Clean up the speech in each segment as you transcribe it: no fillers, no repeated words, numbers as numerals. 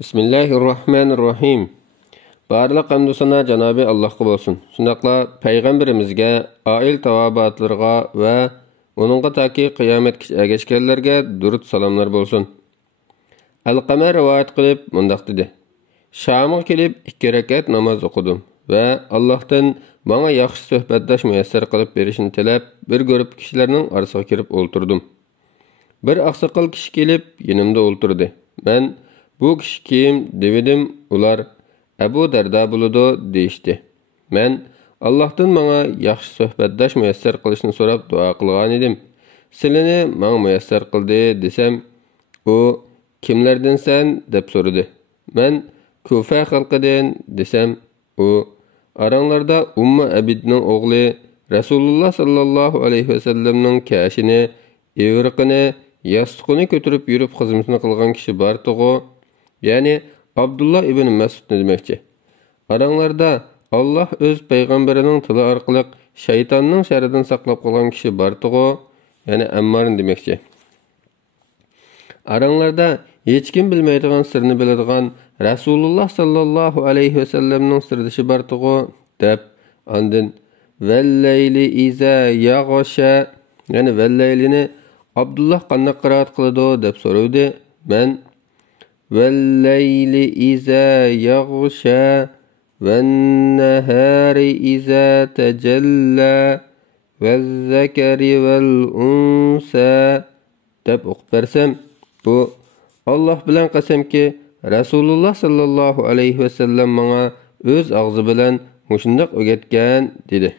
Bismillahirrahmanirrahim. Barlıq hamd sana Cenab-ı Allah'a bolsun. Şundaqla Peygamberimizge, ail tavabatlarga ve onunğa taki kıyametgacha ergeçkenlerge durut salamlar bolsun. Al-Qamer rivayet qilib mundaq dedi. Şam'a kelib 2 rakat namaz okudum ve Allah'tan bana yaxshi söhbetdaş müyesser qilib berishini tilab, bir görüp kişilerinin arasına kirip olturdum. Bir aqsaqal kishi kelib yanımda olturdu. Ben bu kishi kim dedim, ular Abu Darda buludu deyishdi. Men Allah'tan bana yaxshi söhbetdaş müyesser qilishni so'rab dua qilgan edim. Sizlarni bana müyesser qildi desem, u kimlerden sen deb so'radi. Men Kufa xalqidan desem, u aranglarda Ummu Abidning o'g'li Rasululloh sallallohu alayhi vasallamning kashini, evriqini, yastıqını götürüp yürüp xizmatini qilgan kishi bor tuğu, yani Abdullah ibn Mas'ud demekçi. Aranglarda Allah öz peygamberinin tili orqali şeytanning şerridan saqlab qolgan kishi bor tuğu, yani Ammar'ın demekçi. Aranglarda hech kim bilmaydigan sirni biladigan Rasululloh sallallohu alayhi vasallamning sirdishi bor tuğu deb, andin vallayli iza yaghsha, yani vallaylini Abdullah qanday qiraat qiladi deb so'radi. Men vallayli iza yaghsha wan-nahari iza tajalla vaz-zakari val-unsa deb o'qib bersam, bu Allah bilan qasamki, Rasululloh sallallohu alayhi vasallam menga o'z og'zi bilan mushundaq o'rgatgan dedi.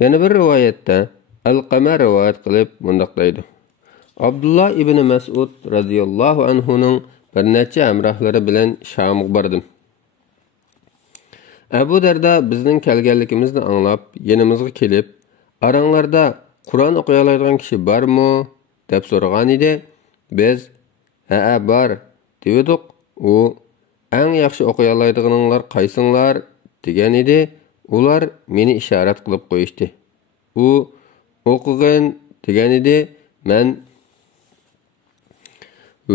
Yana bir rivoyatda Al-Qamer rivayet qilib mundaq deydi. Abdullah ibn Mas'ud radhiyallohu anhuning bir necha hamrohlari bilan Shamga bordim. Abu Darda bizning kelganligimizni anglab, yanimizga kelib, aranglarda Qur'on o'qiy oladigan kishi bormi deb so'ragan edi. Biz "Ha, bor" dedik. U "Eng yaxshi o'qiy oladiganlar qaysinglar?" degan edi. Ular meni ishorat qilib qo'yishdi. U o'qigan degan edi. Men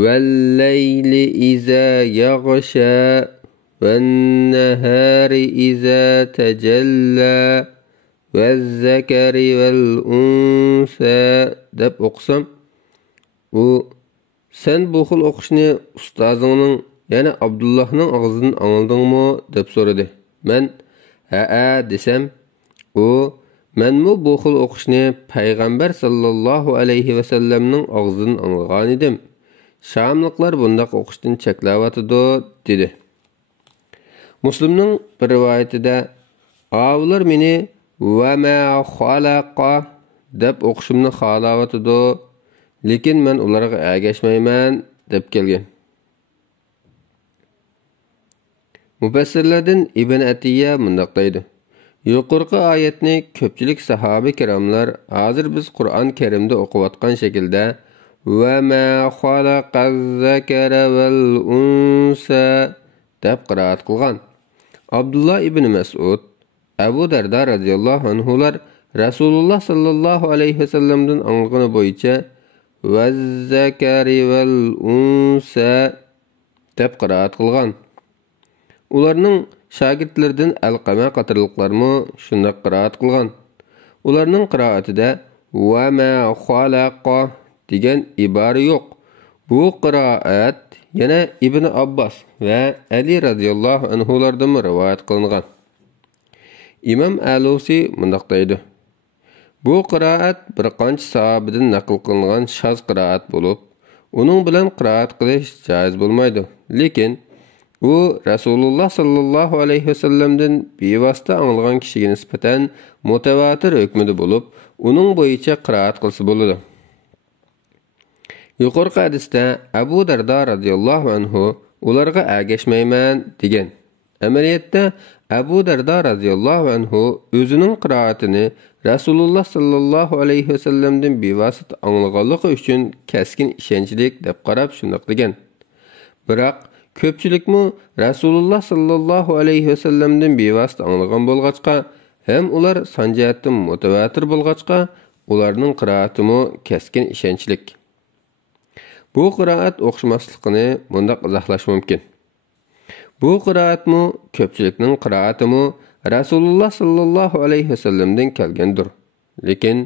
vallayli iza yaghsha wan-nahari iza tajalla vaz-zakari val-unsa deb o'qisam, u sen bu xil o'qishni ustozingning, ya'ni Abdullahning og'zidan angladingmi deb so'radi. Men ha desam, u menmu bu xil o'qishni payg'ambar sallallohu alayhi vasallamning og'zidan anglagan edim. Shamliklar bundaq o'qishdan cheklavatidi dedi. Muslimning bir rivoyatida avlar meni va ma xalaqa deb o'qishimni xalavatidi, lekin men ularga ergashmayman deb kelgan. Mufassirlardan Ibn Atiyya mundaq deydi. Yuqorqi oyatni ko'pchilik sahoba kiramlar hozir biz Qur'on Karimda o'qiyotgan shaklda va ma xalaqaz-zakara val-unsa deb qiraat qilgan. Abdullah ibn Mas'ud, Abu Darda radhiyallohu anhular Rasululloh sallallohu alayhi vasallamdan anglagani bo'yicha vaz-zakari val-unsa deb qiraat qilgan. Ularning shogirdlaridan Al-Qamer qatorliqlarmi shunday qiraat qilgan. Ularning qiroatida va ma xalaqa degan ibora yo'q. Bu qiroat yana Ibn Abbas va Ali radhiyallohu anhulardan rivoyat qilingan. Imom Alusi mundaq deydi. Bu qiroat bir qancha sahobadan naql qilingan shoz qiroat bo'lib, uning bilan qiroat qilish joiz bo'lmaydi. Lekin u Rasululloh sallallohu alayhi vasallamdan bevosita anglagan kishiga nisbatan mutawatir hukmida bo'lib, uning bo'yicha qiroat qilsa bo'ladi. Yuqorqi hadisda Abu Darda radhiyallohu anhu ularga ergashmayman degan. Amaliyotda Abu Darda radhiyallohu anhu o'zining qiroatini Rasululloh sallallohu alayhi vasallamdan bevosita anglaganligi uchun keskin ishonchlik deb qarab shunday degan. Biroq ko'pchilikmi Rasululloh sallallohu alayhi vasallamdan bevosita anglagan bo'lg'achqa, ham ular sanjiatdan mutawatir bo'lg'achqa, ularning qiroatimi keskin ishonchlik. Bu qiraat o'xshamasligini bundaq izohlash mumkin. Bu qiraatmi ko'pchilikning qiraatimi Rasululloh sallallohu alayhi vasallamdan kelgandir. Lekin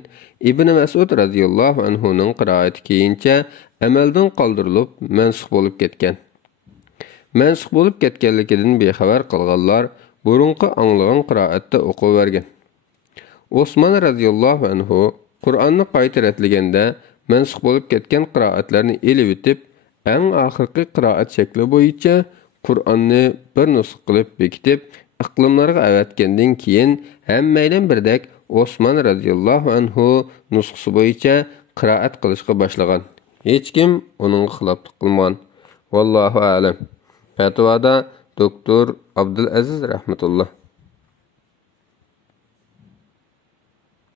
Ibn Mas'ud radhiyallohu anhuning qiraati keyincha amaldan qoldirilib, mansux bo'lib ketgan. Mansux bo'lib ketganligidan bexabar qolganlar burunqi anglagan qiraatda o'qib bergan. Osman radhiyallohu anhu Qur'onni qaytaratliganda mansux bo'lib ketgan qiraatlarni elib o'tib, eng oxirgi qiraat shakli bo'yicha Qur'onni bir nusxa qilib bekitib, iqlimlarga avatgandan keyin hammaydan birdek Osman radhiyallohu anhu nusxasi bo'yicha qiraat qilishga boshlagan. Hech kim uning xiloflik qilmagan. Vallohu a'lam. Fatvoda doktor Abdulaziz rahmatulloh